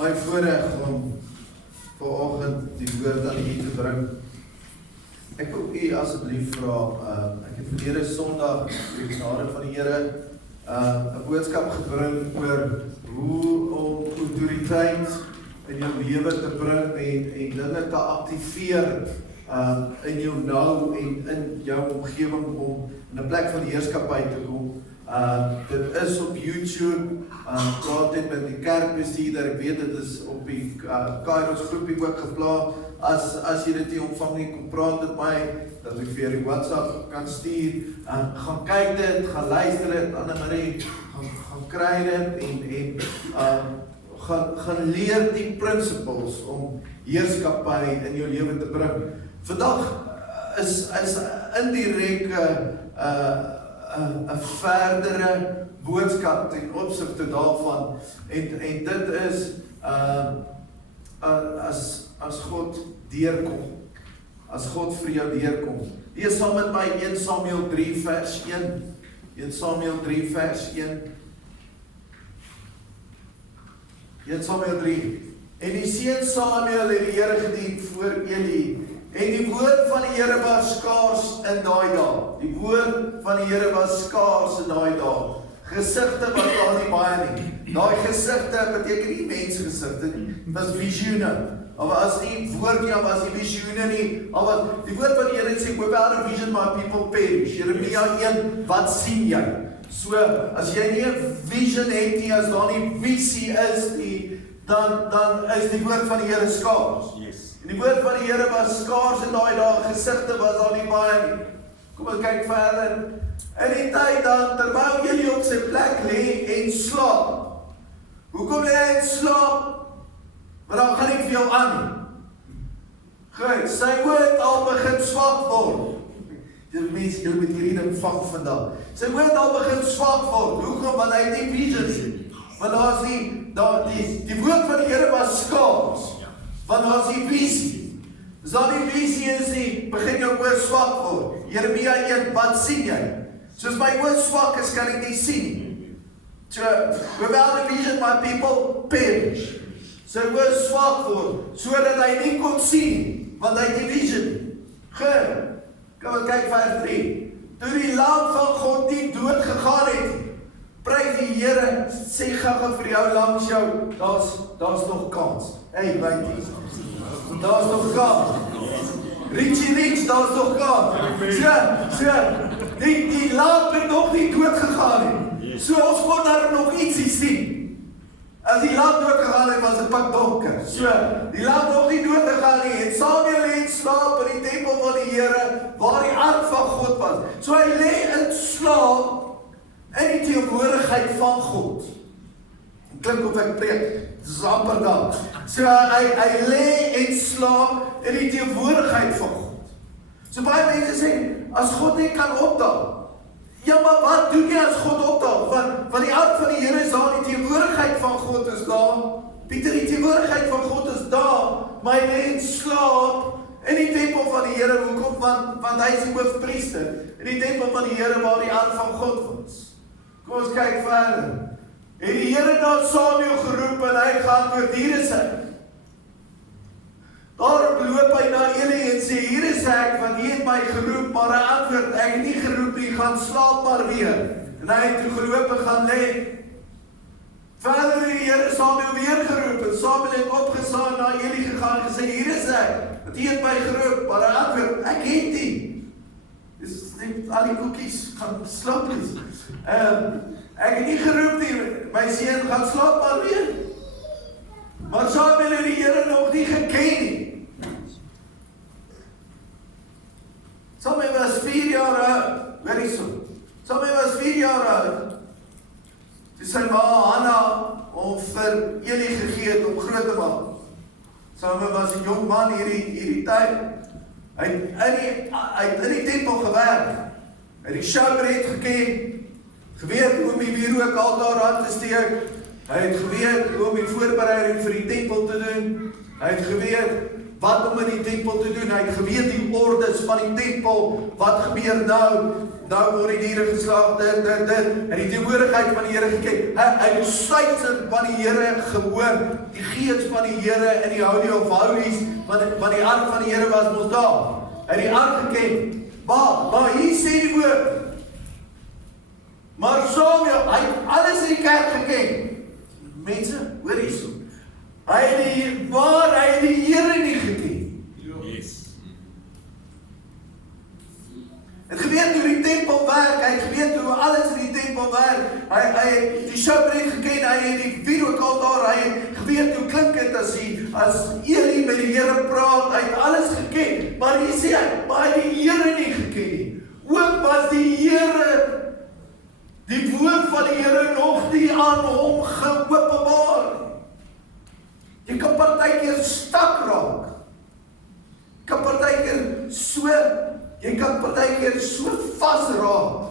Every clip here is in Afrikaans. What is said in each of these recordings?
my voorreg om vanoggend die woord aan u te bring. Ek wil u asseblief vra, ek het verlede Sondag deur die genade van die Here 'n boodskap gebring oor hoe om autoriteit in jou lewe te bring en dinge te aktiveer in jou nou en in jou omgewing om in 'n plek van die heerskappy te kom. Dit is op YouTube, praat dit met die kerkbestuurder, ek weet dit is op die Kairos groepie ook geplaas. As jy dit nie ontvang nie, kom praat met my, dat ek vir die WhatsApp kan stuur. Gaan kyk dit, gaan luister dit, Anne-Marie, gaan kry dit en gaan leer die principles om heerskappy in jou lewe te bring. Vandag is indirek 'n verdere boodskap ten opsigte daarvan en dit is as God deurkom, as God vir jou deurkom. Lees saam met my 1 Samuel 3 vers 1. 1 Samuel 3 vers 1. 1 Samuel 3. En die seun Samuel het die Here gedien voor Eli. En die woord van die Here was skaars in daai dae. Die woord van die Here was skaars in daai dae. Gesigte was daar nie baie nie. Daai gesigte beteken nie mensgesigte nie. Dit was visioene. Al was nie woord nie, al was nie visioene nie. Al was die woord van die Here sê, without a vision my people perish. Jeremia 1, wat sien jy? So, as jy nie 'n vision het nie, as daar nie visie is nie, dan is die woord van die Here skaars. En die woord van die Here was skaars in daai dae, gesigte was daar nie baie nie. Kom ons kyk verder. In die tyd dan, terwyl jy op sy plek lê en slaap. Hoekom lê jy en slaap? Maar dan gaan nie vir jou aan. Goed, sy woord al begin swak word. Die mense, jy moet hierdie ding vang vandag. Sy woord al begin swak word. Hoekom? Want hy het nie visions. Want daar is die woord van die Here was skaars. Want daar is die visie. As daar die visie is nie, begin jou oor swak word. Jeremia 1, wat sien jy? Soos my oor swak is, kan ek nie sien nie. So, without a vision, my people perish. Sy oor swak word, sodat hy nie kon sien, want hy het die vision. Kom ons kyk vers 3. Toe die lam van God nie dood gegaan het, prys die Here, sê gaga vir jou langs jou, daar's nog kans. Hey, myties, daar's nog kans. Richie, daar's nog kans. So, die lam het nog nie dood gegaan het. So, ons moet daar nog ietsie sien. As die lam dood gegaan het, was het pak donker. So, die lam nog nie dood gegaan het, en Samuel het slaap in die tempel van die Here, waar die ark van God was. So, hy lê in slaap, in die teenwoordigheid van God. Klink of ek preek, dit is amper dan. So hy lê en slaap in die teenwoordigheid van God. So baie mense sê, as God nie kan opdaag, ja maar wat doen jy as God opdaag? Want die ark van die Here is daar, die teenwoordigheid van God is daar. Pieter, die teenwoordigheid van God is daar, maar hy lê en slaap in die tempel van die Here. Hoekom? Want hy is die hoofpriester in die tempel van die Here waar die ark van God was. Kom ons kyk verder. En die Here na Samuel geroep en hy geantwoord, hier is hy. Daarop loop hy na Eli en sê, hier is ek, want hy het my geroep, maar hy antwoord, ek het nie geroep nie, gaan slaap maar weer. En hy het toe geloop en gaan lê. Verder het die Here Samuel weer geroep, en Samuel het opgestaan na Eli gegaan en gesê, hier is ek, want hy het my geroep, maar hy antwoord, ek het nie. Dus neem al die koekies, gaan slaap nie. Ek het nie geroep nie, my seun gaan slaap maar weer. Maar Samuel het die Here nog nie geken nie. Samuel was 4 jaar oud, very soon. Samuel was 4 jaar oud. Toe sy ma Hanna hom vir Eli gegee het om groot te maak. Samuel was 'n jong man hierdie tyd. Hy het in die tempel gewerk. Hy het die showbreed geken. Geweet hoe om die wierook altaar aan te steek. Hy het geweet hoe om die voorbereiding vir die tempel te doen. Hy het geweet wat om in die tempel te doen. Hy het geweet die ordes van die tempel, wat gebeur nou? Nou word die diere geslag, dit, en die teenwoordigheid van die Here gekyk. Hy het suiwer van die Here gehoor, die gees van die Here in die Holy of Holies, want die ark van die Here was mos daar. Hy het die ark geken. Maar hier sê die woord, maar Samuel, hy het alles in die kerk geken. Mense, hoor hierso. Hy het die Here nie geken. Yes. Het geweet hoe die tempel werk, hy het geweet hoe alles in die tempel werk. Hy het die showbreed geken, hy het die videokaltaar, hy het geweet hoe klink het as Eli met die Here praat, hy het alles geken. Maar hier sê hy, maar hy het die Here nie geken nie. Ook was die Here, die woord van die Here nog nie aan hom geopenbaar. Jy kan partykeer stak raak. Jy kan partykeer so vasraak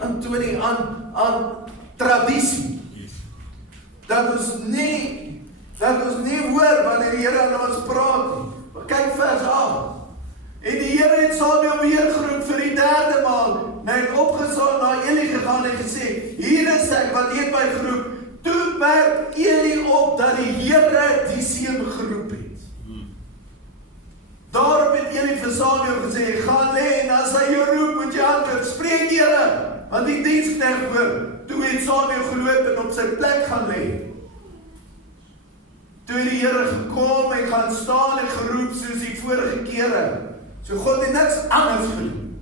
aan tradisie. Dat ons nie hoor wanneer die Here aan ons praat nie. Maar kyk vers 8. En die Here het Samuel weer geroep vir die 3de maal. En hy het opgestaan na Eli gegaan en gesê, hier is ek wat het my geroep. Toe merk Eli op dat die Here die seun geroep het. Daarop het Eli vir Samuel gesê, gaan lê en as hy jou roep, moet jy antwoord, spreek Here, want die diensknegt hoor. Toe het Samuel geloop en op sy plek gaan lê. Toe het die Here gekom en gaan staan en geroep soos die vorige kere. So God het niks anders gedoen.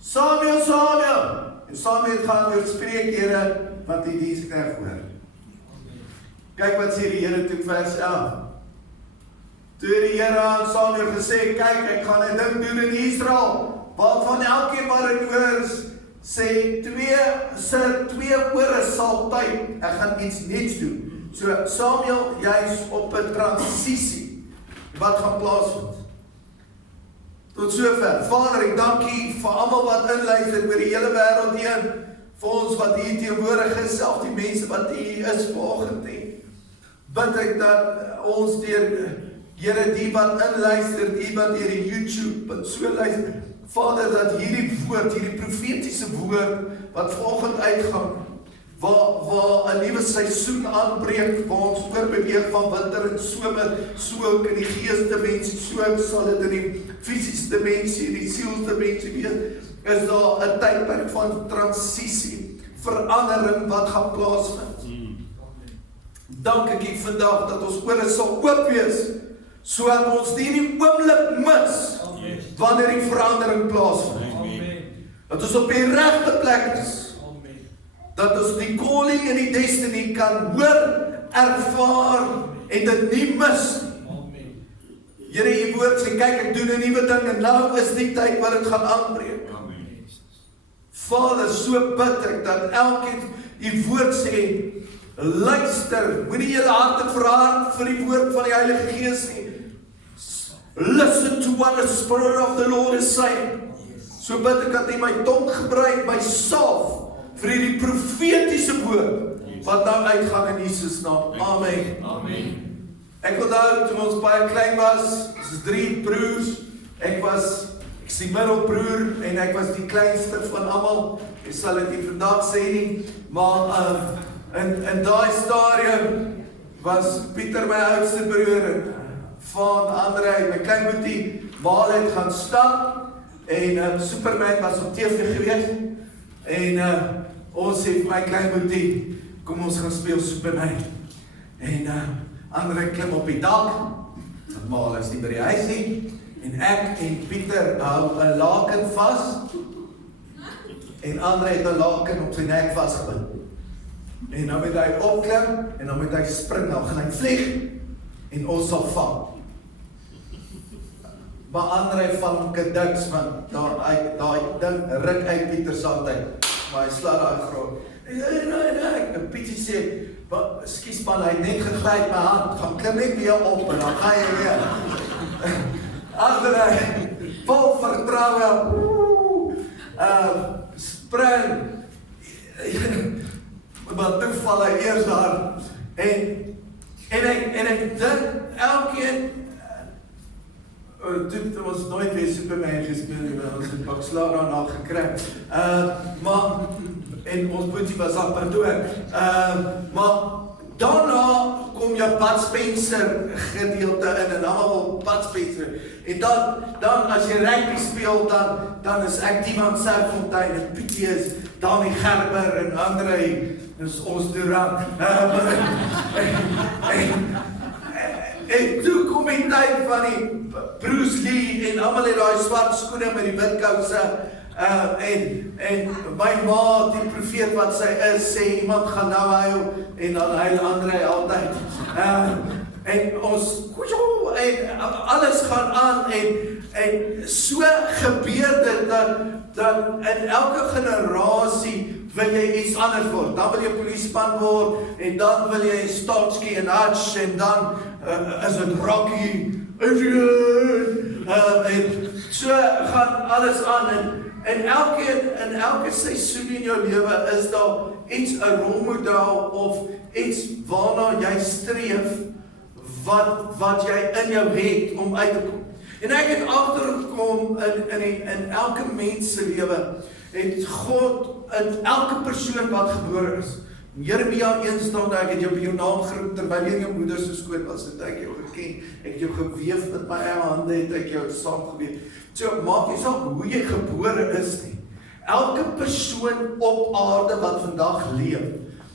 Samuel, Samuel. En Samuel het gaan oor spreek Here, want die diensknegt hoor. Kyk wat sê die Here toe vers 11. Toe het die Here aan Samuel gesê, kyk, ek gaan 'n ding doen in Israel, waarvan elkeen wat dit hoor, sê twee ore sal tyd, ek gaan iets nuuts doen. So Samuel, jy is op 'n transisie wat gaan plaasvind. Tot sover. Vader, ek dank U vir almal wat inluister oor die hele wêreld heen, vir ons wat hier teenwoordig is, self die mense wat hier is vanoggend. Bid ek dat ons deur Here die wat inluister, die wat deur die YouTube en so luister, Vader, dat hierdie woord, hierdie profetiese woord wat vanoggend uitgaan, waar 'n nuwe seisoen aanbreek, waar ons oorbeweeg van winter en somer, so ook in die geesdimensie, so ook sal dit in die fisiese dimensie, in die sielsdimensie wees, is daar 'n tydperk van transisie, verandering wat gaan plaasvind. Dank ek U vandag dat ons ore sal oop wees, sodat ons die oomblik mis, wanneer die verandering plaasvind. Dat ons op die regte plek is, dat ons die calling en die destiny kan hoor, ervaar en dit nie mis. Here, U woord sê, kyk, ek doen 'n nuwe ding en nou is die tyd wat dit gaan aanbreek. Vader, so bid ek dat elkeen, U woord sê, luister, moenie julle harte verhard vir die woord van die Heilige Gees nie. Listen to what the Spirit of the Lord is saying. So bid ek dat U my tong gebruik, my salf, vir die profetiese woord, wat nou uitgaan in Jesus naam. Amen. Amen. Ek onthou, toe ons baie klein was, ons is 3 broers, ek is die middelbroer, en ek was die kleinste van almal, ek sal dit nie vandag sê nie, maar in daai stadium was Pieter my oudste broer, en van André, my klein boetie, maal het gaan stap, en Superman was op TV gewees, en ons sê vir my klein boetie, kom ons gaan speel Superman, en André klim op die dak, maal is nie by die huis nie, en ek en Pieter hou 'n laken vas, en André het 'n laken op sy nek vasgebind. En dan moet hy opklim, en dan moet hy spring, dan gaan hy vlieg, en ons sal vang. Maar André van kediks, want daai ding ruk uit Pieter se hand uit, maar hy sla daai grond. En Pieter sê, skus man, hy het net geglyp my hand, gaan klim net weer op, en dan ga jy weer. André, vol vertroue, spring, maar toe val hy eers daar, en ek dink, elkeen, Toe ons nooit weer Superman gespeel, ons het pak slaag daarna gekry. Maar, en ons boetie was amper dood. Maar, daarna kom jou Bud Spencer gedeelte in, en allemaal wil Bud Spencer. En dan as jy rugby speel, dan is ek Divan Serfontein, en Pietie is Dani Gerber, en André is ons Durant. En toe kom die tyd van die Bruce Lee, en allemaal het die swart skoene met die wit kouse, en my ma, die profeet wat sy is, sê iemand gaan nou huil, en dan huil André altyd. En ons, en alles gaan aan, en so gebeur dit, dat in elke generasie wil jy iets anders word. Dan wil jy policeman word, en dan wil jy Starsky en Hutch, en dan is het Rocky, Adrian, en so gaan alles aan, en elke seisoen in jou lewe is daar iets, 'n rolmodel of iets waarna jy streef, wat jy in jou het om uit te kom. En ek het agtergekom in elke mens se lewe, het God in elke persoon wat gebore is. In Jeremia 1 staan, ek het jou by jou naam geroep, terwyl jy in jou moeder se skoot was, het ek jou geken, ek het jou geweef met my eie hande, het ek jou saamgeweef. So, maak nie saak hoe jy gebore is nie. Elke persoon op aarde wat vandag leef,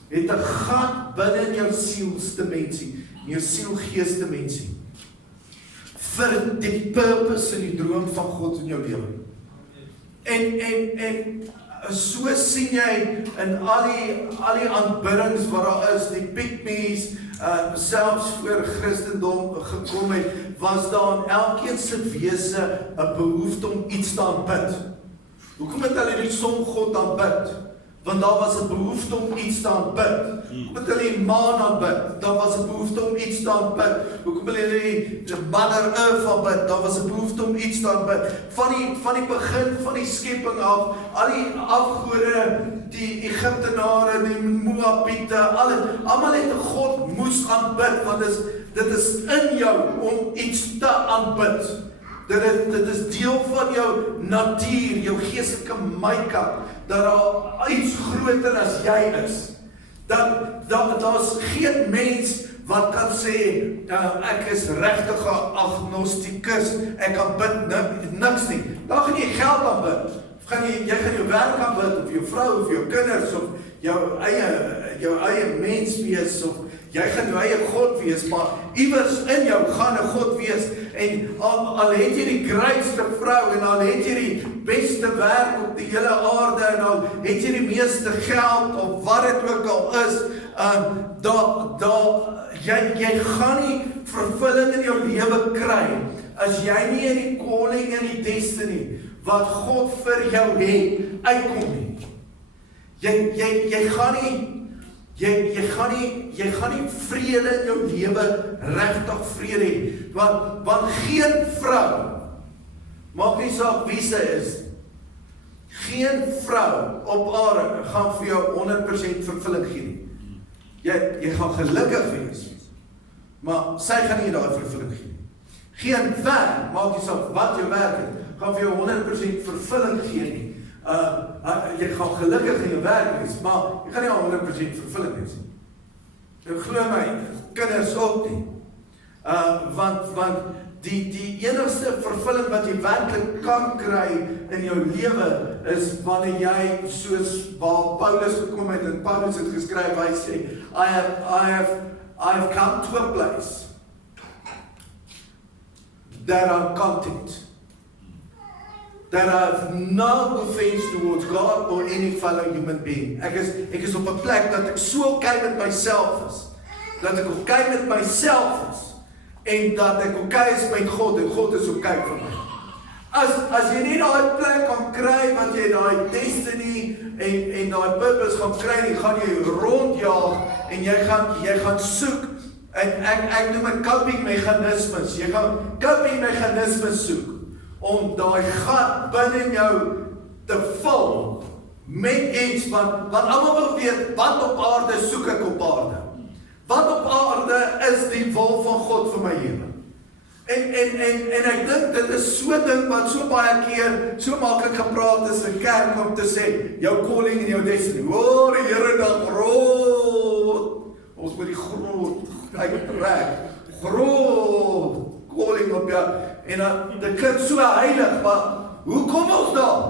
het 'n gat binne in jou sielsdimensie, jou siel-geesdimensie, vir die purpose en die droom van God in jou lewe. En so sien jy in al die aanbiddings wat daar is, die pygmies, selfs voor Christendom gekom het, was daar in elkeen se wese 'n behoefte om iets te aanbid. Hoekom het hulle die songod aanbid? Want daar was 'n behoefte om iets te aanbid. Hoekom het hulle die maan aanbid? Daar was 'n behoefte om iets te aanbid. Hoekom het hulle die Mother Earth aanbid? Daar was 'n behoefte om iets te aanbid. Van die begin van die skepping af, al die afgode, die Egiptenare, die Moabiete, almal het 'n God moes aanbid, want dit is in jou om iets te aanbid. Dit is deel van jou natuur, jou geestelike make-up, dat daar iets groter as jy is. Daar's geen mens wat kan sê, ek is regtig 'n agnostikus, ek kan bid niks nie. Dan gaan jy geld aanbid. Jy gaan jou werk aanbid, of jou vrou, of jou kinders, of jou eie mens wees, of jy gaan jou eie God wees, maar iewers in jou gaan 'n God wees, en al het jy die grootste vrou, en al het jy die beste werk op die hele aarde, en al het jy die meeste geld, of wat dit ook al is, jy gaan nie vervulling in jou lewe kry, as jy nie in die calling en die destiny, wat God vir jou het, uitkom nie. Jy gaan nie vrede in jou lewe regtig vrede hê, want geen vrou, maak nie saak wie sy is, geen vrou op aarde gaan vir jou 100% vervulling gee nie. Jy gaan gelukkig wees, maar sy gaan nie daai vervulling gee nie. Geen werk, maak nie saak wat jou werk is, gaan vir jou 100% vervulling gee nie. Jy gaan gelukkig in jou werk wees, maar jy gaan nie al 100% vervulling wees nie. Nou glo my, kinders ook nie. Want die enigste vervulling wat jy werklik kan kry in jou lewe, is wanneer jy, soos waar Paulus gekom het, en Paulus het geskryf, hy sê, I have come to a place that I'm content, that I have no offense towards God or any fellow human being. Ek is op 'n plek dat ek so okay met myself is, dat ek okay met myself is, en dat ek okay is met God, en God is okay vir my. As jy nie daai plek kan kry, wat jy daai destiny en daai purpose gaan kry, gaan jy rondjaag, en jy gaan soek, en ek noem dit coping mechanismes, jy gaan coping mechanismes soek, om daai gat binne in jou te vul, met iets, want almal wil weet, wat op aarde soek ek op aarde? Wat op aarde is die wil van God vir my lewe? En ek dink dit is so ding wat so baie keer so maklik gepraat is in kerk om te sê jou calling en jou destiny. O, die Here dan groot. Ons moet die groot uittrek. Groot calling op jou. En dit klink so heilig, maar hoe kom ons daar?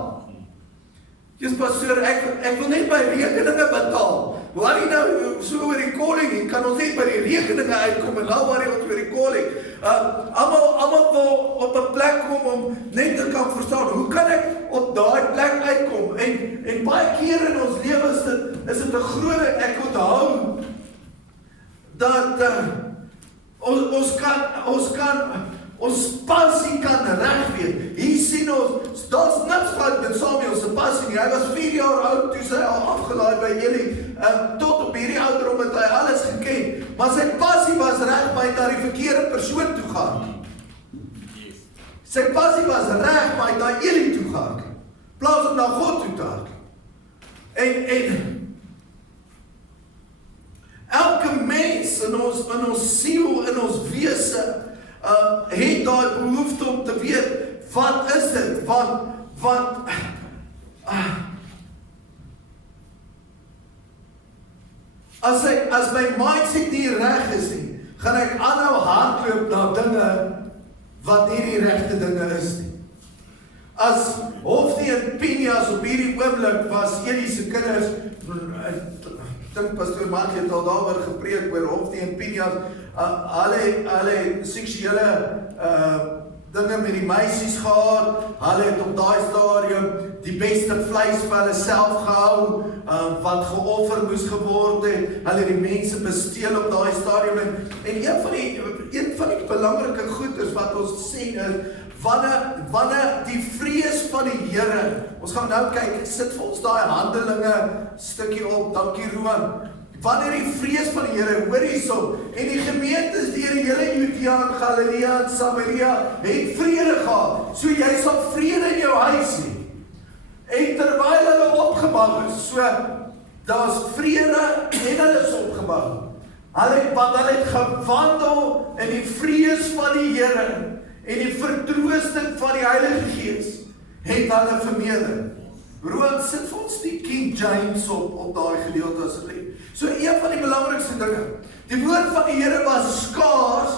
Jesus pastoor, ek wil net my rekeninge betaal. Worry nou so oor die calling, en kan ons net by die rekeninge uitkom en nou worry ons oor die calling. Almal wil op 'n plek kom om net te kan verstaan, hoe kan ek op daai plek uitkom? En baie keer in ons lewe is dit 'n groot ding. Ek onthou dat ons passie kan reg wees. Hier sien ons, daar's niks fout met Samuel se passie nie. Hy was 4 jaar oud toe sy al afgelaai by Eli. Tot op hierdie ouderdom het hy alles geken. Maar sy passie was reg, maar hy het na die verkeerde persoon toe gaan. Sy passie was reg, maar hy het na Eli toe gaan. Plaas om na God toe te gaan. En elke mens in ons siel, in ons wese, het daai behoefte om te weet, wat is dit? Want as my mindset nie reg is nie, gaan ek aanhou hardloop na dinge wat nie die regte dinge is nie. As Hofni en Pinjas op hierdie oomblik was Eli se kinders, ek dink pastoor Mark het al daaroor gepreek oor Hofni en Pinjas, hulle seksuele dinge met die meisies gehad, hulle het op daai stadium die beste vleis vir hulle self gehou, wat geoffer moes geword het, hulle het die mense besteel op daai stadium, en een van die belangrike goeders wat ons sê is, wanneer die vrees van die Here, ons gaan nou kyk, sit vir ons daai Handelinge stukkie op, dankie Roan, wanneer die vrees van die Here, hoor hierso, en die gemeentes deur die hele Judea en Galilea en Samaria het vrede gehad, so jy sal vrede in jou huis hê. En terwyl hulle opgebou is, so daar's vrede en hulle is opgebou. Want hulle het gewandel in die vrees van die Here en die vertroosting van die Heilige Gees het hulle vermeerder. Roan, sit vir ons die King James op daai gedeelte asseblief. So een van die belangrikste dinge, die woord van die Here was skaars,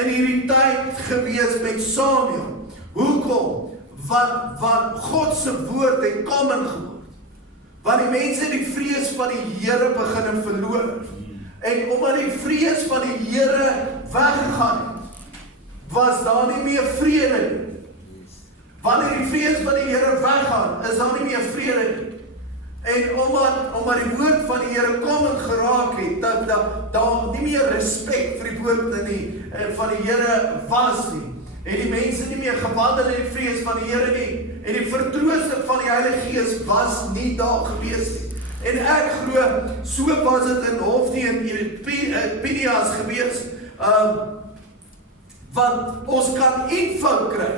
in hierdie tyd gewees met Samuel. Hoekom? Want God se woord het common geword. Want die mense die vrees van die Here begin verloor. En omdat die vrees van die Here weggegaan het, was daar nie meer vrede nie. Wanneer die vrees van die Here weggaan, is daar nie meer vrede nie. En omdat die woord van die Here kom en geraak het, dat daar nie meer respek vir die woord van die Here was nie. En die mense nie meer gewandel in die vrees van die Here nie. En die vertroosting van die Heilige Gees was nie daar gewees nie. En ek glo, so was dit in Hofni en Pinjas gewees, want ons kan eenvoud kry.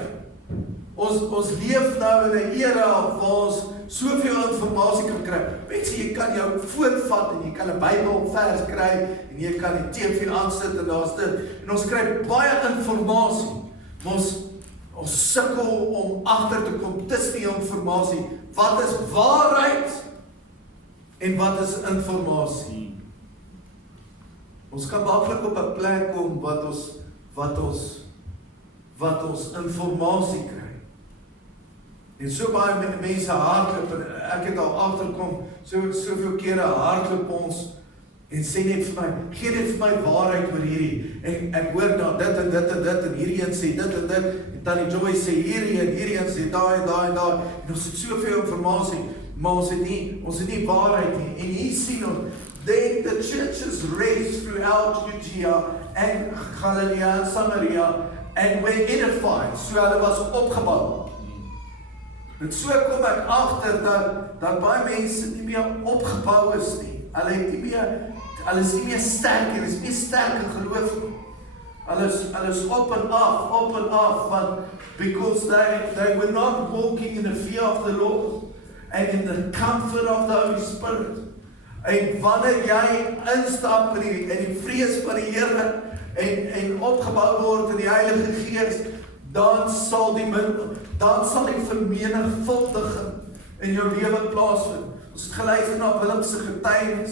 Ons leef nou in 'n era waar ons soveel informasie kan kry. Mense, jy kan jou foon vat en jy kan 'n Bybelvers kry en jy kan die TV aansit en daar's dit. En ons kry baie informasie. Maar ons sukkel om agter te kom tussen die informasie. Wat is waarheid en wat is informasie? Ons kan maklik op 'n plek kom wat ons informasie kry. En so baie mense hardloop, en ek het al agterkom, soveel kere hardloop ons, en sê net vir my, gee net vir my waarheid oor hierdie, en ek hoor nou dit en dit en dit, en hierdie een sê dit en dit, en Tannie Joy sê hierdie een sê daai, en ons het soveel informasie, maar ons het nie waarheid nie, en hier sien ons, then the churches raised throughout Judea, en Galilea en Samaria, and were edified, so hulle was opgebou. En so kom ek agter dat baie mense nie meer opgebou is nie. Hulle is nie meer sterk nie, hulle is nie sterk in geloof nie. Hulle is op en af, want because they were not walking in the fear of the Lord and in the comfort of the Holy Spirit. En wanneer jy instap in die vrees van die Here en opgebou word in die Heilige Gees, dan sal die vermenigvuldiging in jou lewe plaasvind. Ons het geluister na Willem se getuienis,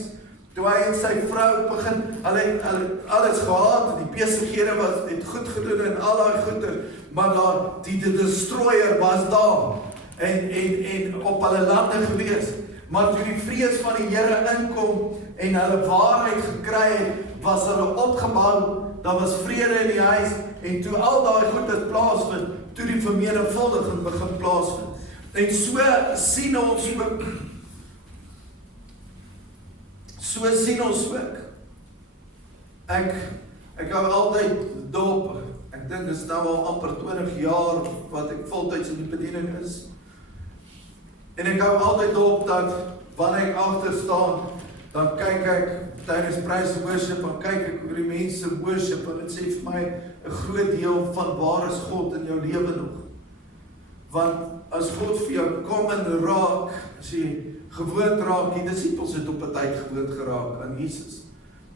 toe hy en sy vrou begin, hulle alles gehad, en die besighede het goed gedoen en al daai goeder, maar daar, die destroyer was daar, en op hulle lande gewees, maar toe die vrees van die Here inkom, en hulle waarheid gekry het, was hulle opgebou, daar was vrede in die huis, en toe al daai goeder plaasvind, toe die vermenigvuldiging begin plaasvind. En so sien ons ook, ek hou altyd dop, ek dink dit is nou al amper 20 jaar, wat ek voltyds in die bediening is, en ek hou altyd dop, dat wanneer ek agter staan, dan kyk ek, tydens praise and worship, dan kyk ek oor die mense worship, en dit sê vir my, 'n groot deel van waar is God in jou lewe nog, want as God vir jou kom en raak, as jy gewoond raak, die disciples het op 'n tyd gewoond geraak aan Jesus,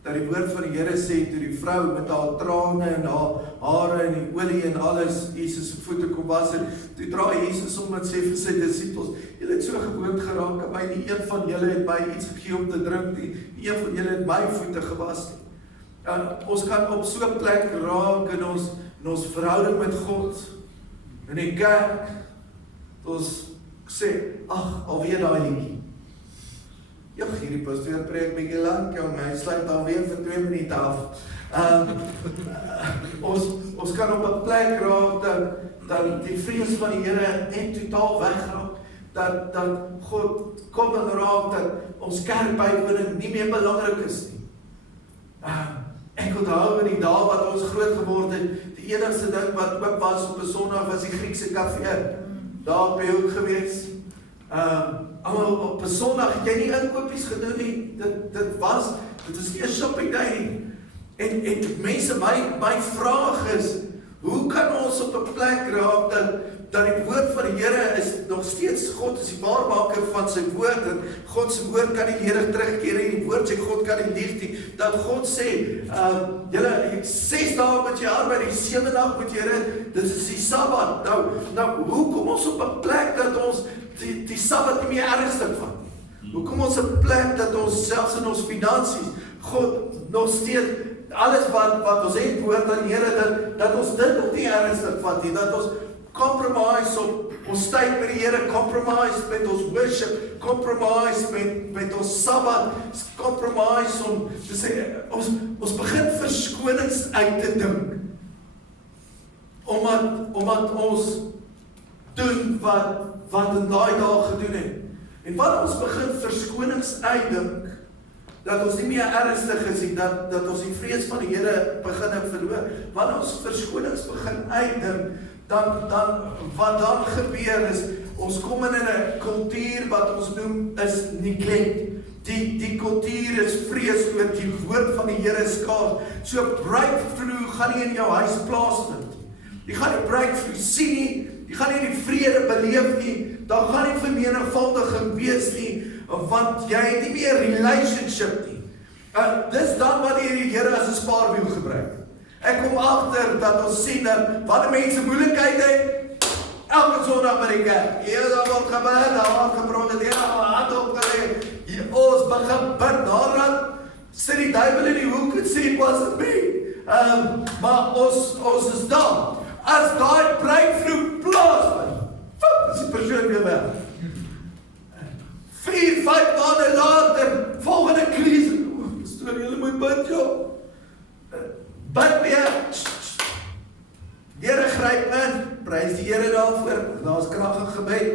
dat die woord van die Here sê, toe die vrou met haar trane en haar hare en die olie en alles, Jesus se voete kom was, en toe draai Jesus om en sê vir sy disciples, julle het so gewoond geraak aan my, nie een van julle het my iets gegee om te drink, nie een van julle het my voete gewas nie. Ons kan op so 'n plek raak in ons verhouding met God, in die kerk, ons sê, ag, alweer daai liedjie. Ja, hierdie pastoor preek bietjie lank, hy sluit alweer vir 2 minute af. Ons kan op 'n plek raak, dat die vrees van die Here net totaal wegraak, dat God kom en raak, dat ons kerkbywoning nie meer belangrik is nie. Ek onthou in die dae wat ons groot geword het, die enigste ding wat ook was op 'n Sondag was die Griekse kafee. Daar by ook gewees. Almal op 'n Sondag het jy nie inkopies gedoen nie. Dit is nie 'n shopping day nie. En mense, my vraag is, hoe kan ons op 'n plek raak dat die woord van die Here is nog steeds, God is die waarmaker van sy woord, en God se woord kan nie leer terugkeer nie, die woord sê God kan nie lieg nie, dat God sê, julle 6 dae moet jy arbeid, die 7de dag moet jy rus, dit is die Sabbat. Nou, hoe kom ons op 'n plek dat ons die Sabbat nie meer ernstig vat nie? Hoe kom ons op 'n plek dat ons selfs in ons finansies, God nog steeds, alles wat ons het behoort aan die Here, dat ons dit nog nie ernstig vat nie, dat ons compromise op ons tyd met die Here, compromise met ons worship, compromise met ons Sabbat, compromise om te sê, ons begin verskonings uit te dink, omdat ons doen wat in daai dae gedoen het. En wat ons begin verskonings uitdink, dat ons nie meer ernstig is nie, dat ons die vrees van die Here begin verloor, wanneer ons verskonings begin uitdink, dan wat dan gebeur is, ons kom in 'n kultuur wat ons noem is neglect. Die kultuur is vrees oor die woord van die Here skaars. So breakthrough gaan nie in jou huis plaasvind. Jy gaan nie breakthrough sien nie, jy gaan nie die vrede beleef nie, daar gaan nie vermenigvuldiging wees nie, want jy het nie meer relationship nie. Dis dan wanneer die Here as 'n spaarwiel gebruik. Ek kom agter dat ons sien dat wanneer mense moeilikheid het, elke Sondag by die kerk, daar word gebid, daar word geprofeteer, hand opgelê, ons begin bid, daaraan sit die duiwel in die hoek en sê, it wasn't me. Maar ons is daar. As daai breakthrough plaasvind, is die persoon weer weg. 4-5 maande later, volgende krisis, pastoor, julle moet bid, joh. Bid weer, Here gryp in, prys die Here daarvoor, daar is krag in gebed,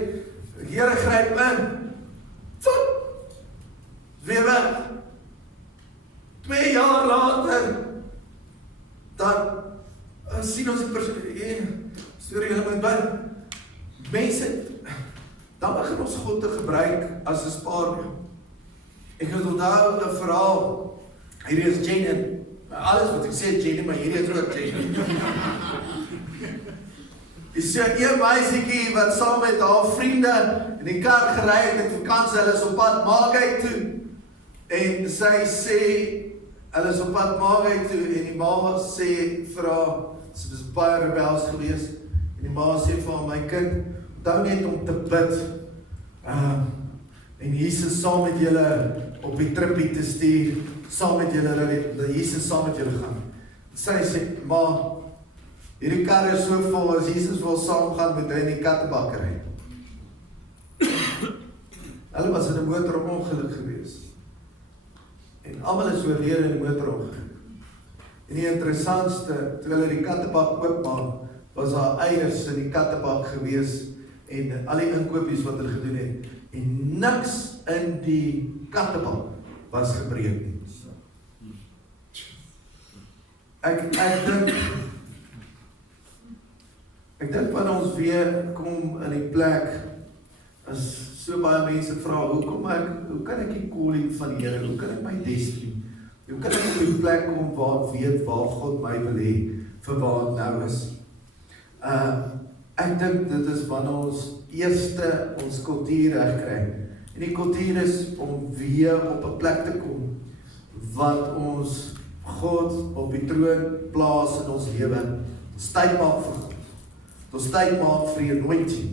Here gryp in, weer weg, 2 jaar later, dan sien ons die persoon, storie julle moet bid, mense, dan begin ons God te gebruik as 'n spaarwiel. Ek het onthou 'n verhaal, hierdie is Jane, alles wat ek sê Jane, maar hierdie is ook Jane. Jy sê 'n meisietjie wat saam met haar vriende in die kar gery het met vakansie, hulle is op pad Maagheid toe. En sy sê, hulle is op pad Maagheid toe, en die ma sê vir haar, sy was baie rebels geweest, en die ma sê vir haar, my kind, onthou net om te bid, en Jesus saam met julle op die trippie te stuur, saam met julle, dat Jesus saam met julle gaan. Sy sê, ma, hierdie kar is so vol, as Jesus wil saamgaan, moet hy in die kattebak ry. Hulle was in 'n motorongeluk geweest. En almal is oorlede in die motorongeluk. En die interessantste, toe hulle die kattebak oopmaak, was daar eiers in die kattebak geweest, en al die inkopies wat hulle gedoen het, en niks in die kattebak was gebreek nie. Ek dink wanneer ons weer kom in die plek, as so baie mense vra, hoe kan ek die calling van die Here, hoe kan ek my destiny, hoe kan ek op die plek kom waar ek weet waar God my wil hê, vir waar ek nou is. Ek dink dit is wanneer ons eerste ons kultuur reg kry. En die kultuur is om weer op 'n plek te kom, wat ons God op die troon plaas in ons lewe. Ons tyd maak vir God. Ons tyd maak vir die anointing.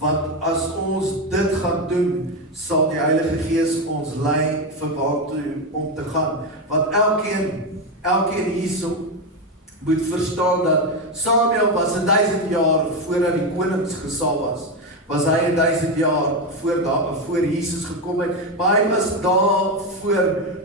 Want as ons dit gaan doen, sal die Heilige Gees ons lei vir waartoe om te gaan. Want elkeen hierso moet verstaan dat Samuel was 1000 jaar voordat die konings gesalf was hy 1000 jaar voor Jesus gekom het, maar hy was daar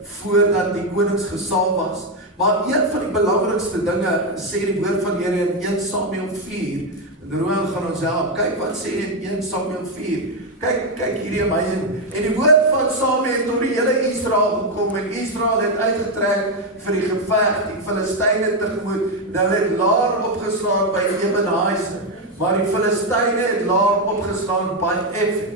voordat die konings gesalf was. Maar een van die belangrikste dinge, sê die woord van die Here in 1 Samuel 4, en Roel gaan ons help, kyk wat sê in 1 Samuel 4, kyk hierdie amazing, en die woord van Samuel het oor die hele Israel gekom, en Israel het uitgetrek vir die geveg, die Filistyne tegemoet, en hulle het laar opgeslaan by Ebenhaise, maar die Filistyne het laar opgeslaan by Efek.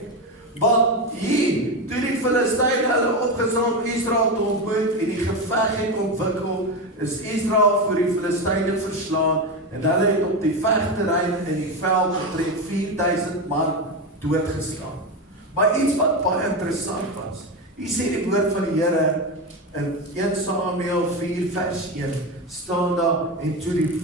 Want hier, toe die Filistyne hulle opgeslaan om Israel te ontmoet, en die geveg het ontwikkel, is Israel voor die Filistyne verslaan, en hulle het op die vegterrein in die veld omtrent 4000 man doodgeslaan. Maar iets wat baie interessant was, hier sê die woord van die Here in 1 Samuel 4 vers 1, staan daar, en toe die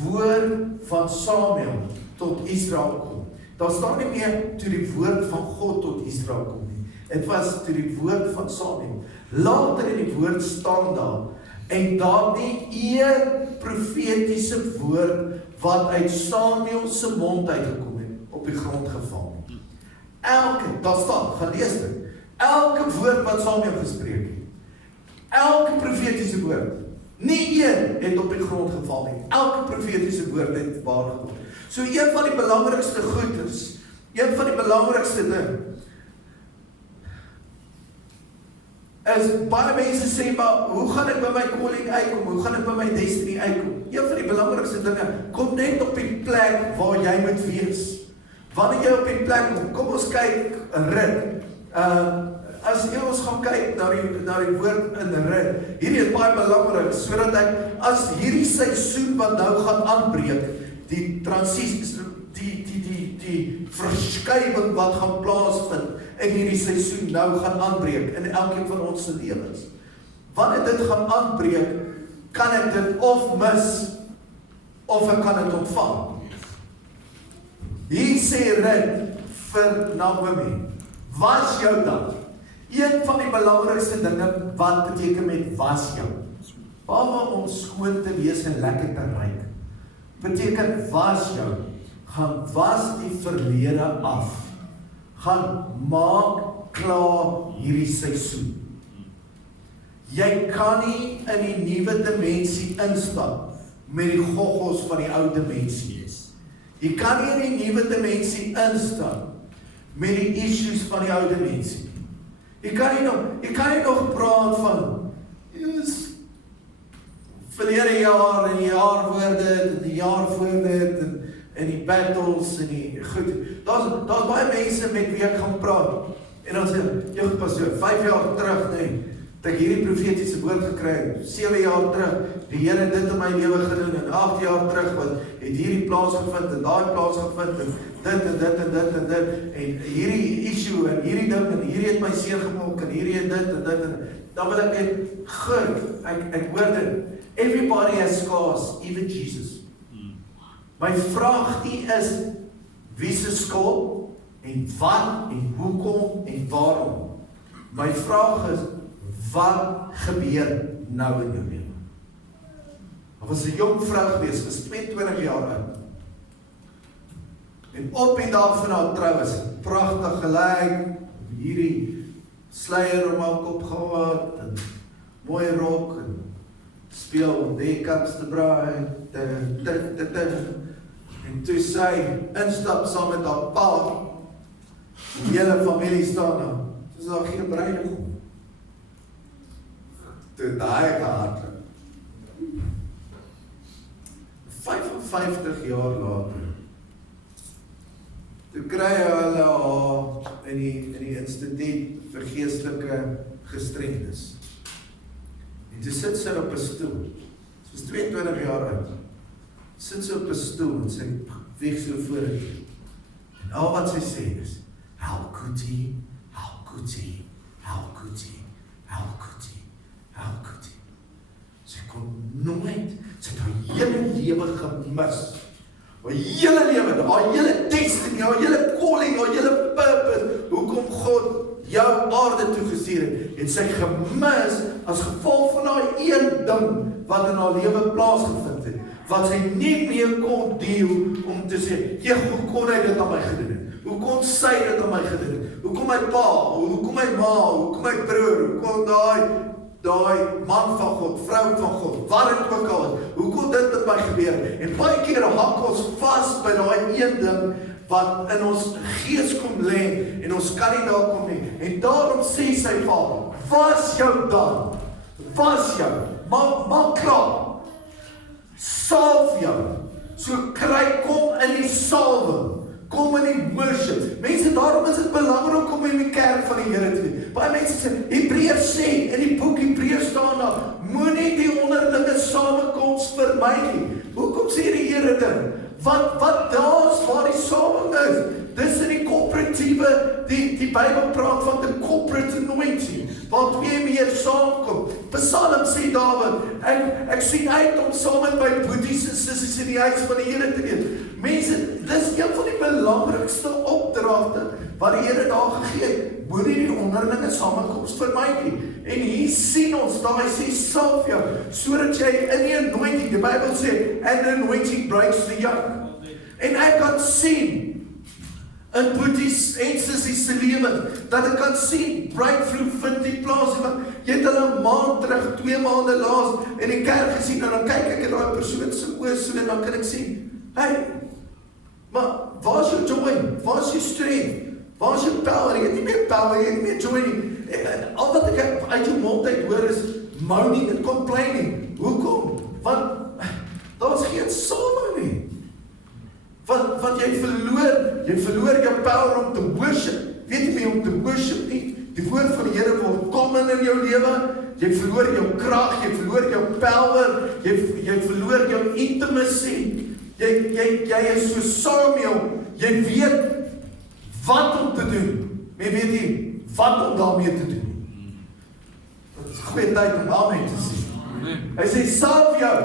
woord van Samuel tot Israel kom. Daar staan nie meer toe die woord van God tot Israel kom nie. Het was toe die woord van Samuel. Later in die woord staan daar, en daar nie een profetiese woord wat uit Samuel se mond uitgekom het, op die grond geval. Daar staan, gaan lees dit, elke woord wat Samuel gespreek het, elke profetiese woord, nie een het op die grond geval nie, elke profetiese woord het waar geword. So een van die belangrikste goeders, een van die belangrikste ding, is baie mense sê, maar hoe gaan ek by my calling uitkom? Hoe gaan ek by my destiny uitkom? Een van die belangrikste dinge, kom net op die plek waar jy moet wees. Wanneer jy op die plek kom ons kyk Rut. As ons gaan kyk na die woord in Rut, hierdie is baie belangrik, sodat ek, as hierdie seisoen wat nou gaan aanbreek, die transisie, die verskywing wat gaan plaasvind, in hierdie seisoen nou gaan aanbreek, in elkeen van ons se lewens. Wanneer dit gaan aanbreek, kan ek dit of mis, of ek kan dit ontvang. Hier sê Rut vir Naomi, was jou dag. Een van die belangrikste dinge, wat beteken met was jou? Behalwe om skoon te wees en lekker te ruik, beteken was jou, gaan was die verlede af, gaan maak klaar hierdie seisoen. Jy kan nie in die nuwe dimensie instap met die goggos van die ou dimensie. Jy kan nie in die nuwe dimensie instap met die issues van die ou dimensie. Jy kan nie nog praat van verlede jaar en die jaar voor dit en die jaar voor dit en die battles en die goed. Daar's baie mense met wie ek gaan praat. En dan sê, jy pastoor, 5 jaar terug, nee, het ek hierdie profetiese woord gekry, 7 jaar terug, die Here het dit in my lewe gedoen, en 8 jaar terug, wat het hierdie plaas gevind, en daai plaas gevind, en dit, en dit, en dit, en dit, en hierdie issue, en hierdie ding, en hierdie het my seer gemaak, en hierdie het dit, en dit, en dan wil ek net, goed, ek hoor dit, everybody has scars, even Jesus. My vraag nie is, wie se skuld, en wat, en hoekom, en waarom. My vraag is, wat gebeur nou in jou lewe? Ek was 'n jong vrou gewees, was 22 jaar oud. En op die dag van haar trou is pragtig gelyk, hierdie sluier om haar kop gehad, en mooi rok, en speel There Comes the Bride, en toe sy instap saam met haar pa, die hele familie staan daar, soos daar geen bruidegom. Toe daai gehad. 55 jaar later, toe kry hulle haar in die instituut vir geestelike gestremdes. En toe sit sy op 'n stoel, sy is 22 jaar oud, sit sy op 'n stoel en sy weeg so vorentoe. En al wat sy sê is, how could he, how could he, how could he, how could he, how could he. Sy kon nooit, sy het haar hele lewe gemis. Haar hele lewe, haar hele destiny, haar hele calling, haar hele purpose, hoekom God jou aarde toegestuur het sy gemis as gevolg van haar een ding wat in haar lewe plaasgevind het, wat sy nie meer kon deel om te sê, hoe kon hy dit aan my gedoen het? Hoe kon sy dit aan my gedoen het? Hoe kom my pa, hoe kom my ma, hoe kom my broer, hoe kom daai man van God, vrou van God, wat het ook al is, hoe kon dit met my gebeur? En baie keer hak ons vas by daai een ding wat in ons gees kom lê en ons kan nie daar kom nie. En daarom sê sy Vader, was jou dan, was jou, maak klaar, salf jou, so kry, kom in die salwing, kom in die worship. Mense, daarom is dit belangrik om in die kerk van die Here te wees. Baie mense sê, Hebreërs sê, in die boek Hebreërs staan daar, moenie die onderlinge samekoms vermy nie. Hoekom sê die Here dit? Wat daar is waar die saming is, dis in die corporatiewe, die Bybel praat van die corporate anointing, waar twee meer saamkom. Psalm sê Dawid, ek sien uit om saam met my boeties en sissies in die huis van die Here te wees. Mense, dis een van die belangrikste opdragte wat die Here daar gegee het. Moenie die onderlinge samekoms vermy nie. En hier sien ons, daar hy sê salf jou, sodat jy in die anointing, die Bybel sê, and the anointing breaks the yoke. En ek kan sien, in boeties en sissies se lewens, dat ek kan sien, breakthrough vind die plaas, want jy het hulle 'n maand terug, 2 maande laas, in die kerk gesien, en dan kyk ek in daai persoon se oë so, en dan kan ek sien, hey, maar waar is jou joy? Waar is jou strength? Waar is jou power? Jy het nie meer power, jy het nie meer joy nie. En al wat ek uit jou mond uit hoor is moaning en complaining. Hoekom? Want daar is geen saming nie. Want jy verloor jou power om te worship. Weet jy nie om te worship nie? Die woord van die Here word kom in jou lewe. Jy verloor jou krag, jy verloor jou power, jy verloor jou intimacy. Jy is so Samuel, jy weet wat om te doen, maar jy weet nie wat om daarmee te doen. Dit is 'n goeie tyd om amen te sê. Hy sê, salf jou,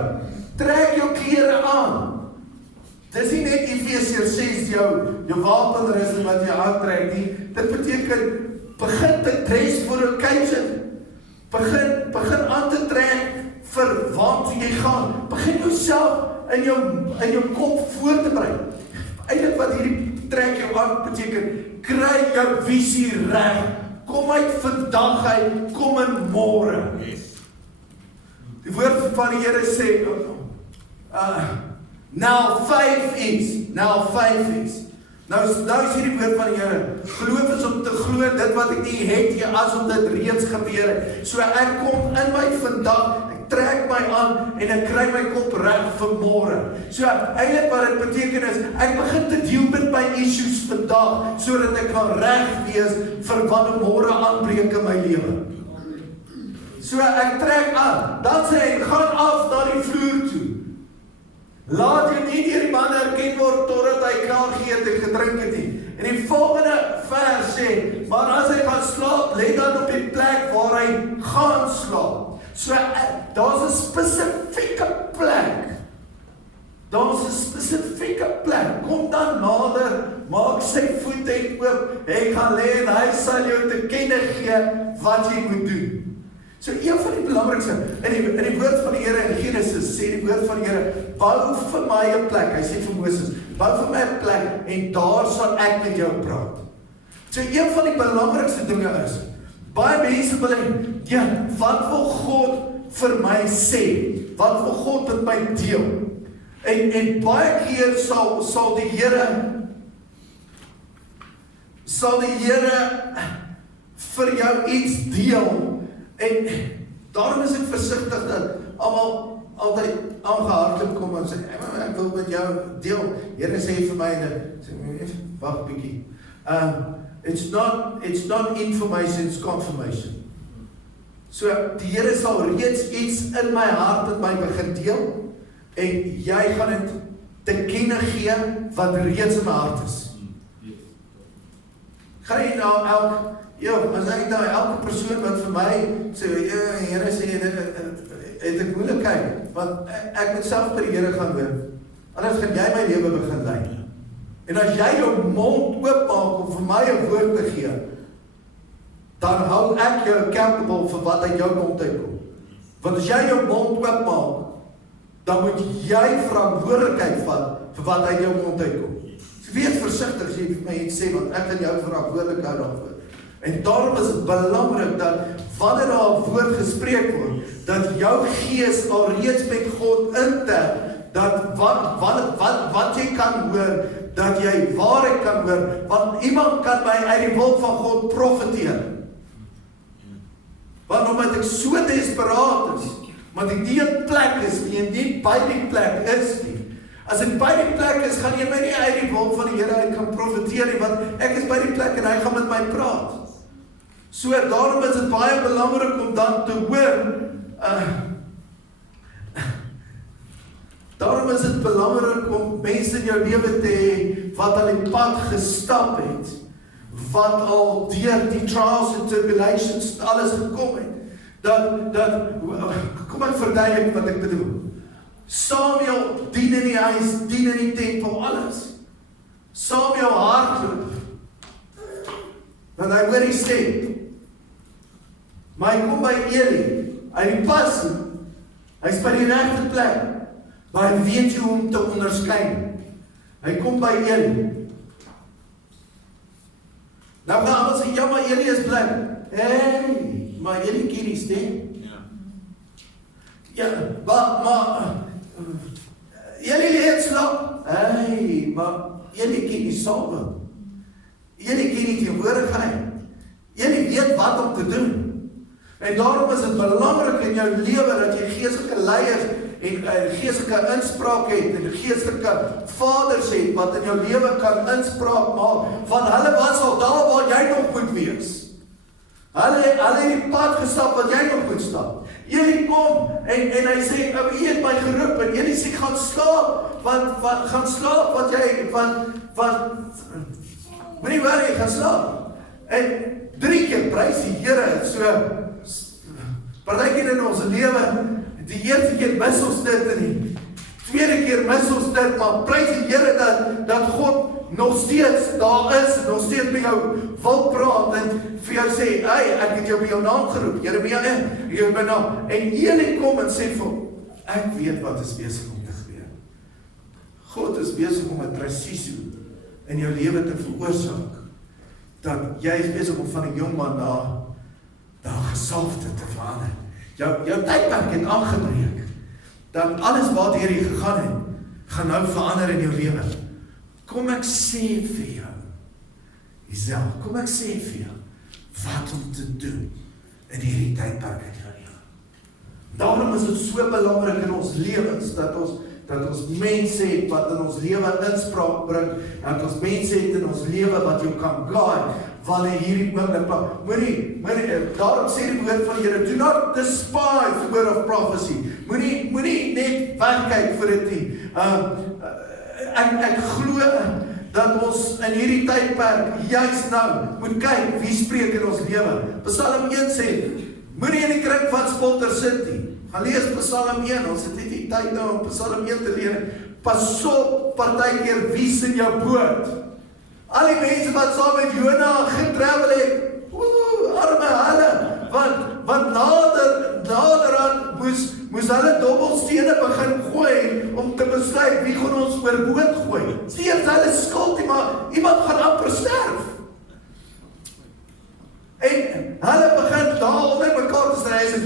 trek jou klere aan. Dis nie net Efesiërs 6 jou wapenrusting wat jy aantrek nie. Dit beteken, begin te dress for occasion. Begin aan te trek vir waartoe jy gaan. Begin jouself in jou kop voor te berei. Eintlik wat hierdie trek jou aan beteken, kry jou visie reg. Kom uit vandag uit, kom in môre. Die woord van die Here sê, now faith is. Nou is hierdie woord van die Here. Geloof is om te glo dit wat ek nie het nie, as om dit reeds gebeur het. So ek kom in my vandag, trek my aan en ek kry my kop reg vir môre. So eintlik wat dit beteken is, ek begin te deel met my issues vandag, sodat ek kan reg wees vir wat môre aanbreek in my lewe. So ek trek aan. Dan sê hy, gaan af na die vloer toe. Laat jy nie deur die man herken word totdat hy klaar geëet en gedrink het nie. En die volgende vers sê, maar as hy gaan slaap, lê dan op die plek waar hy gaan slaap. So daar's 'n spesifieke plek. Daar's 'n spesifieke plek. Kom dan nader, maak sy voete oop, hy gaan lê en hy sal jou te kenne gee wat jy moet doen. So een van die belangrikste, in die woord van die Here in Genesis, sê die woord van die Here, bou vir my 'n plek, hy sê vir Moses, bou vir my 'n plek, en daar sal ek met jou praat. So een van die belangrikste dinge is, baie mense wil hê, ja, wat wil God vir my sê? Wat wil God met my deel? En baie keer sal die Here vir jou iets deel, en daarom is ek versigtig dat almal altyd aangehardloop kom en sê, ek wil met jou deel. Here sê vir my, sê, wag bietjie. It's not information, it's confirmation. So die Here sal reeds iets in my hart met my begin deel, en jy gaan dit te kenne gee wat reeds in my hart is. Gaan jy nou as ek nou elke persoon wat vir my sê, Here sê, het ek moeilikheid, want ek moet self by die Here gaan hoor, anders gaan jy my lewe begin lei. En as jy jou mond oopmaak om vir my 'n woord te gee, dan hou ek jou accountable vir wat uit jou mond uitkom. Want as jy jou mond oopmaak, dan moet jy verantwoordelikheid vat vir wat uit jou mond uitkom. So wees versigtig as jy vir my iets sê, want ek gaan jou verantwoordelik hou daarvoor. En daarom is dit belangrik dat wanneer daar 'n woord gespreek word, dat jou gees alreeds met God intel, dat wat jy kan hoor, dat jy waarheid kan hoor, want iemand kan my uit die wil van God profeteer. Want omdat ek so desperaat is, want ek nie 'n plek is nie, en nie by die plek is nie. As ek by die plek is, gaan jy my nie uit die wil van die Here uit kan profeteer nie, want ek is by die plek en hy gaan met my praat. So daarom is dit baie belangrik om dan te hoor, daarom is dit belangrik om mense in jou lewe te hê, wat al die pad gestap het, wat al deur die trials and tribulations alles gekom het, kom ek verduidelik wat ek bedoel. Samuel dien in die huis, dien in die tempel, alles. Samuel hardloop, want hy hoor die stem. Maar hy kom by Eli, hy pas nie, hy is by die regte plek, maar hy weet hoe om te onderskei. Hy kom by Eli. Nou gaan almal sê, ja, maar Eli is blind. Hey, maar Eli ken die stem. Ja, maar Eli lê slaap. Hey, maar Eli ken die salwe. Eli ken die teenwoordigheid. Eli weet wat om te doen. En daarom is dit belangrik in jou lewe dat jy geestelike leiers en geestelike inspraak het en geestelike vaders het wat in jou lewe kan inspraak maak, want hulle was al daar waar jy nog moet wees. Hulle het die pad gestap wat jy nog moet stap. Eli kom en hy sê, jy het my geroep, en Eli sê, gaan slaap, want jy, moenie worry, gaan slaap. En 3 keer prys die Here, so, partykeer in ons lewe, die eerste keer mis ons dit en die tweede keer mis ons dit, maar prys die Here dat God nog steeds daar is, nog steeds by jou wil praat en vir jou sê, hey, ek het jou by jou naam geroep, Jeremia, jou by naam, en Eli kom en sê vir, ek weet wat is besig om te gebeur. God is besig om 'n transisie in jou lewe te veroorsaak, dat jy is besig om van 'n jong man na gesalfde te verander. Jou tydperk het aangebreek, dat alles wat hierdie gegaan het, gaan nou verander in jou lewe. Kom ek sê vir jou, Isel, kom ek sê vir jou, wat om te doen in hierdie tydperk in jou lewe. Daarom is dit so belangrik in ons lewens, dat ons mense het wat in ons lewe inspraak bring, dat ons mense het in ons lewe wat jou kan guide, wanneer hierdie oomblik praat. Moenie, daarom sê die woord van die Here, do not despise the word of prophecy. Moenie net wegkyk vir dit nie. Ek glo dat ons in hierdie tydperk, juist nou, moet kyk wie spreek in ons lewe. Psalm 1 sê, moenie in die kring van spotters sit nie. Gaan lees Psalm 1, ons het nie tyd nou om Psalm 1 te leer. Pas op, partykeer wie's in jou boot. Al die mense wat saam met Jona getravel het, arme hulle, want nader aan moes hulle dobbelstene begin gooi om te besluit wie gaan ons oorboord gooi. Steeds hulle skuld nie, maar iemand gaan amper sterf. En hulle begin daar onder mekaar te stry, is dit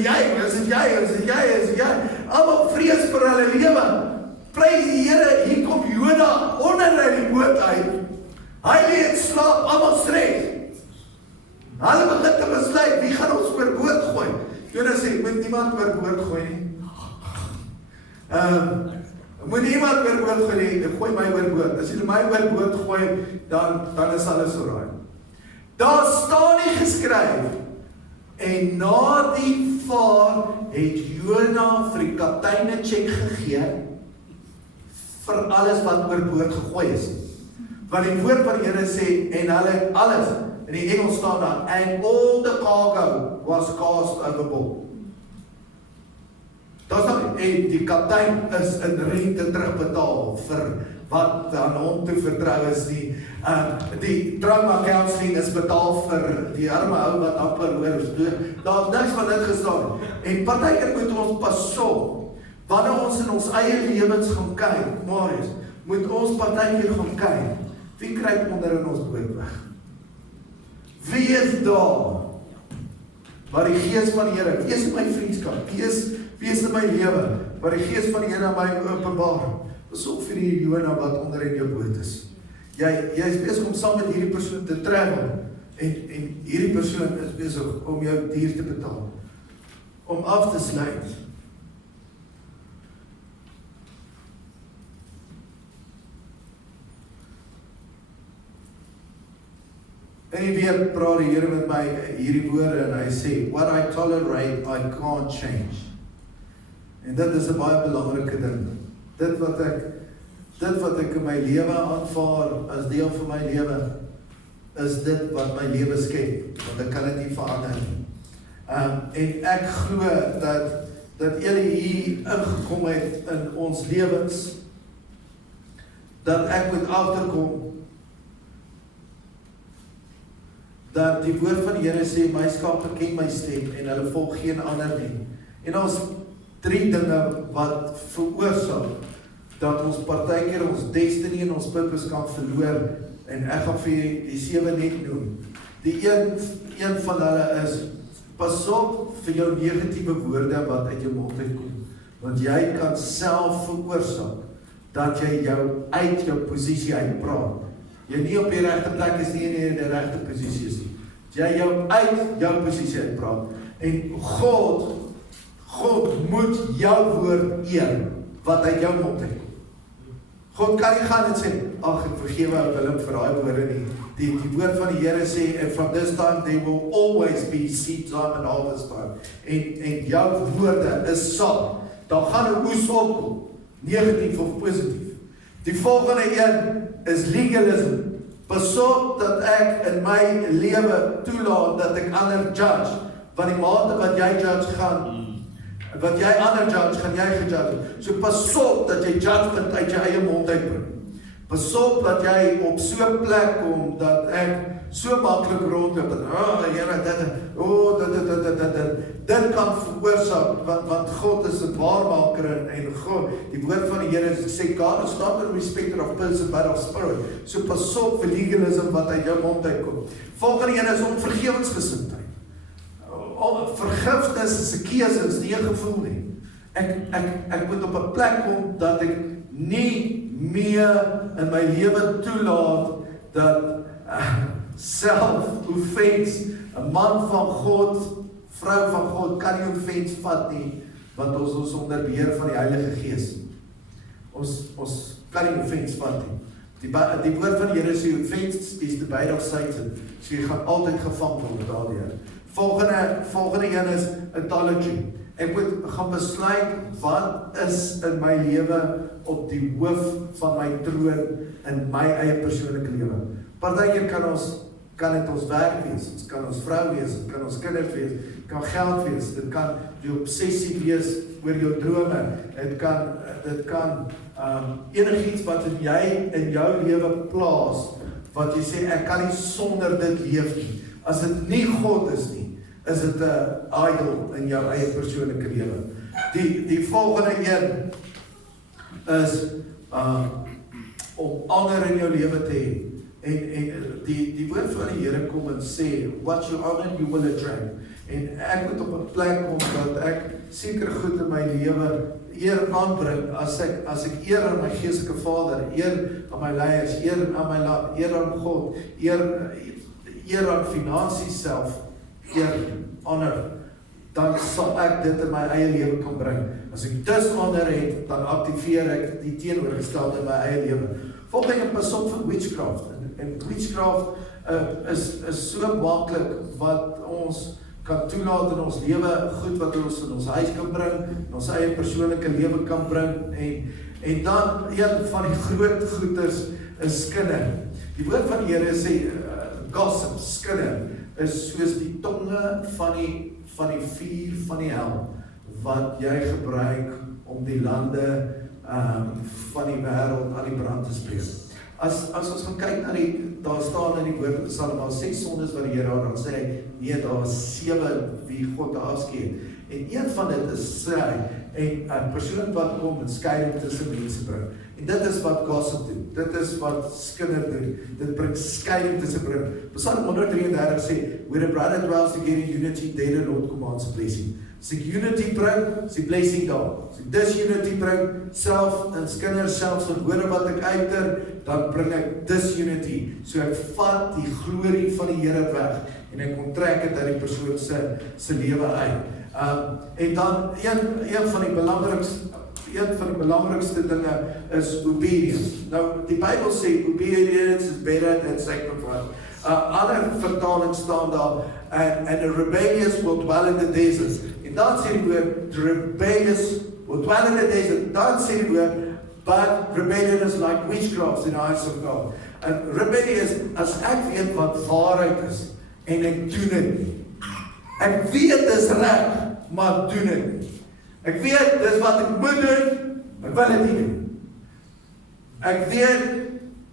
jy? Almal vrees vir hulle lewe. Prys die Here, hier kom Jona onder uit die boot uit. Hy lê in slaap, almal stres. Hulle begin te besluit, wie gaan ons oorboord gooi? Jona sê, moet niemand oorboord gooi nie. Moet niemand oorboord gooi nie, gooi my oorboord. As jy my oorboord gooi, dan is alles alright. Daar staan nie geskryf, en na die vaar het Jona vir die kaptein 'n cheque gegee, vir alles wat oorboord gegooi is. Want die woord van die Here sê, en hulle alles, in die Engels staan daar, and all the cargo was cast overboard. Daar staan, en die kaptein is in rente terugbetaal vir wat aan hom toe vertrou is. Die trauma counseling is betaal vir die arme ou wat amper hoor. Daar is niks van dit gestaan. En partykeer moet ons pas op, wanneer ons in ons eie lewens gaan kyk, Marius, moet ons partykeer gaan kyk, wie kruip onder in ons boot weg? Wie is daar? Maar die gees van die Here, wie is in my vriendskap? Wie is in my lewe? Maar die gees van die Here my openbaar. Pas op vir die Jona wat onder in jou boot is. Jy is besig om saam met hierdie persoon te travel, en hierdie persoon is besig om jou duur te betaal, om af te sluit. En die weer praat die Here met my hierdie woorde en hy sê, what I tolerate, I can't change. En dit is 'n baie belangrike ding. Dit wat ek in my lewe aanvaar as deel van my lewe, is dit wat my lewe skep, want ek kan dit nie verander nie. En ek glo dat julle hier ingekom het in ons lewens, dat ek moet agterkom, dat die woord van die Here sê, my skape ken my stem, en hulle volg geen ander nie. En ons 3 dinge wat veroorsaak, dat ons partykeer ons destiny en ons purpose kan verloor, en ek gaan vir die 7 net noem. Die een van hulle is, pas op vir jou negatiewe woorde wat uit jou mond uitkom, want jy kan self veroorsaak, dat jy jou uit jou posisie uitpraat. Jy nie op die regte plek is nie, in die regte posisie is nie. Jy jou uit jou posisie uitpraat, en God moet jou woord eer, wat uit jou mond uitkom. God kan nie gaan en sê, ag, ek vergewe ou Willem vir daai woorde nie. Die woord van die Here sê, and from this time there will always be seed time and harvest time. En jou woorde is saad. Daar gaan 'n oes opkom, negatief of positief. Die volgende een is legalism. Pas op dat ek in my lewe toelaat dat ek ander judge, want die mate wat jy judge wat jy ander judge, gaan jy gejudge. So pas op dat jy judgment uit jou eie mond uitbring. Pas op dat jy op so 'n plek kom, dat ek so maklik rondloop, dit kan veroorsaak, want God is 'n waarmaker, en God, die woord van die Here sê, God is not a respecter of person, but of spirit. So pas op vir legalism wat uit jou mond uitkom. Volgende een is onvergewensgesindheid. Vergifnis is 'n keuse, is nie 'n gevoel nie. Ek moet op 'n plek kom, dat ek nie meer in my lewe toelaat, dat self-offense, 'n man van God, vrou van God, kan nie offense vat nie, want ons is onder beheer van die Heilige Gees. Ons kan nie offense vat nie. Die woord van die Here sê, offense is the bait of Satan. So jy gaan altyd gevang word daardeur. Volgende een is idolatry. Ek moet gaan besluit, wat is in my lewe op die hoof van my troon in my eie persoonlike lewe. Partykeer kan dit ons werk wees, dit kan ons vrou wees, dit kan ons kinders wees, dit kan geld wees, dit kan die obsessie wees oor jou drome, dit kan enigiets wat jy in jou lewe plaas, wat jy sê, ek kan nie sonder dit leef nie. As dit nie God is nie, is dit 'n idol in jou eie persoonlike lewe. Die volgende een is om ander in jou lewe te hê. En die woord van die Here kom en sê, what you honor, you will attract. En ek moet op 'n plek kom dat ek seker goed in my lewe eer aanbring, as ek eer aan my geestelike Vader, eer aan my leiers, eer aan God, eer aan finansies self, eer, honor, dan sal ek dit in my eie lewe kan bring. As ek dishonor het, dan aktiveer ek die teenoorgestelde in my eie lewe. Volgens pas op vir witchcraft. En witchcraft is so maklik wat ons kan toelaat in ons lewe, goed wat ons in ons huis kan bring, in ons eie persoonlike lewe kan bring, en dan een van die groot goeders is skinder. Die woord van die Here sê, gossip, skinder, is soos die tonge van die vuur van die hel, wat jy gebruik om die lande van die wêreld aan die brand te spreek. As ons gaan kyk na daar staan in die woord, daar sal maar 6 sondes wat die Here dan sê, nee, daar was 7 wie God afskeid. En een van dit is sê, en 'n persoon wat kom en skeiding tussen mense bring. En dit is wat gossip doen. Dit is wat skinder doen. Dit bring skeiding tussen bring. Psalm 133 sê, where a brother dwells together in unity, there the Lord commands a blessing. As ek unity bring, is die blessing daar. As ek disunity bring, self en skinder selfs van woorde wat ek uiter, dan bring ek disunity. So ek vat die glorie van die Here weg en ek onttrek dit uit die persoon se lewe uit. En dan een van die belangrikste dinge is obedience. Nou die Bybel sê obedience is better than sacrifice. Ander vertaling staan daar, and the rebellious will dwell in the desert. En dan sê die woord, the rebellious will dwell in the desert. Dan sê die woord, but rebellion is like witchcraft in the eyes of God. En rebellious, as ek weet wat waarheid is, en ek doen dit nie. Ek weet dis reg, maar doen dit nie. Ek weet dis wat ek moet doen, ek wil dit nie doen. Ek weet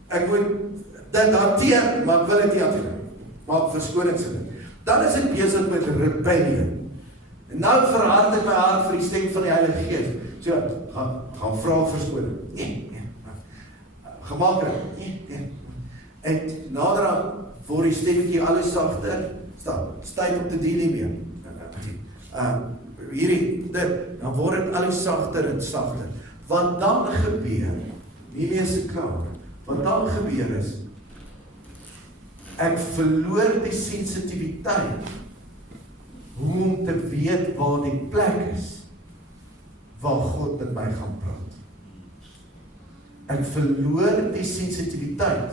ek moet dit hanteer, maar ek wil dit nie hanteer. Maar verskoning sê dit. Dan is ek besig met rebellion. En nou verhard ek my hart vir die stem van die Heilige Gees. So, gaan vra verskoning. Nee. Gemaak het. Nee. En naderhand word die stemmetjie alles sagter. Tyd om te deel nie meer. Dan word dit alles sagter en sagter. Wat dan gebeur, nie meer so klaar, wat dan gebeur is, ek verloor die sensitiwiteit, hoe om te weet waar die plek is, waar God met my gaan praat. Ek verloor die sensitiwiteit,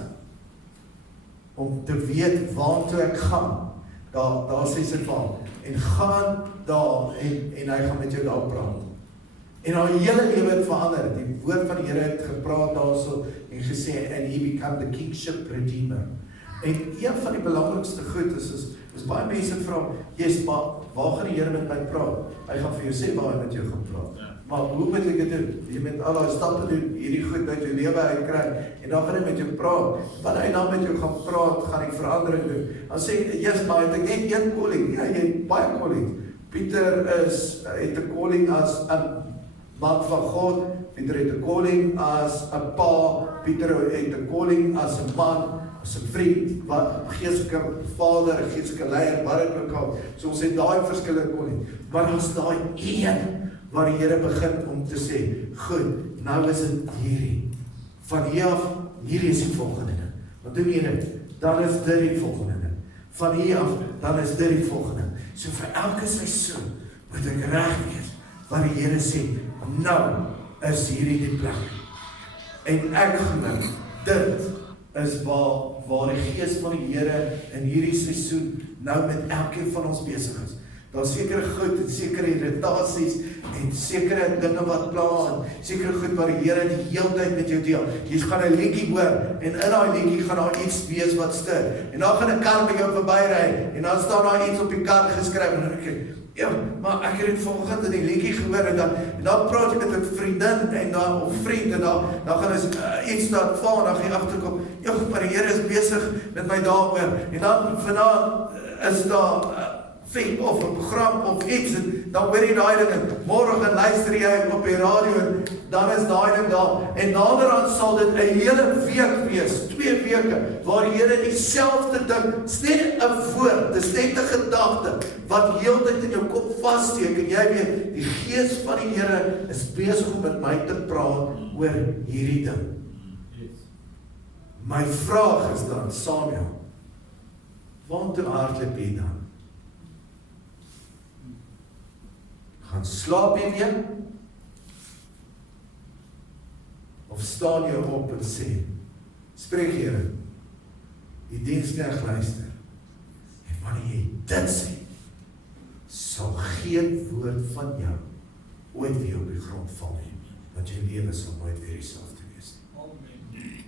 om te weet waartoe ek gaan. Daar sê sy van, en gaan daar, en hy gaan met jou daar praat. En haar hele lewe het verander. Die woord van die Here het gepraat daarso, en gesê, and he become the kingship redeemer. En een van die belangrikste goed is baie mense vra, yes, maar waar gaan die Here met my praat? Hy gaan vir jou sê waar hy met jou gaan praat. Maar hoe moet ek dit doen? Jy moet al die stappe doen, hierdie goed uit jou lewe uitkry, en dan gaan hy met jou praat. Wanneer hy dan met jou gaan praat, gaan hy verandering doen. Dan sê, yes, maar het ek net een calling? Ja, jy het baie calling. Pieter het 'n calling as 'n man van God, Pieter het 'n calling as 'n pa, Pieter het 'n calling as 'n man, as 'n vriend, wat geestelike vader, geestelike leier, wat dit ook al. So ons het daai verskillende calling. Maar ons daai een waar die Here begin om te sê, goed, nou is dit hierdie. Van hier af, hierdie is die volgende ding. Wat doen jy dit? Dan is dit die volgende ding. Van hier af, dan is dit die volgende. So vir elke seisoen moet ek reg wees, waar die Here sê, nou is hierdie die plek. En ek glo, Dit is waar die Gees van die Here in hierdie seisoen nou met elkeen van ons besig is. Daar sekere goed en sekere irritasies en sekere dinge wat pla en sekere goed wat die Here die hele tyd met jou deel. Jy gaan 'n liedjie hoor en in daai liedjie gaan daar iets wees wat stir. En dan gaan 'n kar by jou verbyry en dan staan daar iets op die kar geskryf en dan dink ek, ja, maar ek het dit vanoggend in die liedjie gehoor en dan praat jy met 'n vriendin en dan of vriend en dan gaan ons iets laat val en dan gaan jy agterkom, ja, maar die Here is besig met my daaroor. En dan vanaand is daar vent of 'n program of iets en dan hoor jy daai ding en môre gaan luister jy op die radio en dan is daai ding daar. En naderhand sal dit 'n hele week wees, 2 weke, waar die Here dieselfde ding, dis net 'n woord, dis net 'n gedagte wat heeltyd in jou kop vassteek en jy weet, die Gees van die Here is besig om met my te praat oor hierdie ding. My vraag is dan, Samuel, waartoe hardloop jy dan? Gaan slaap jy weer? Of staan jy op en sê, spreek Here, die diensknegt luister, en wanneer jy dit sê, sal geen woord van jou ooit weer op die grond val nie, want jou lewe sal nooit weer dieselfde wees nie.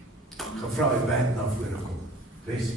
Gevra die band na vore kom. Wees.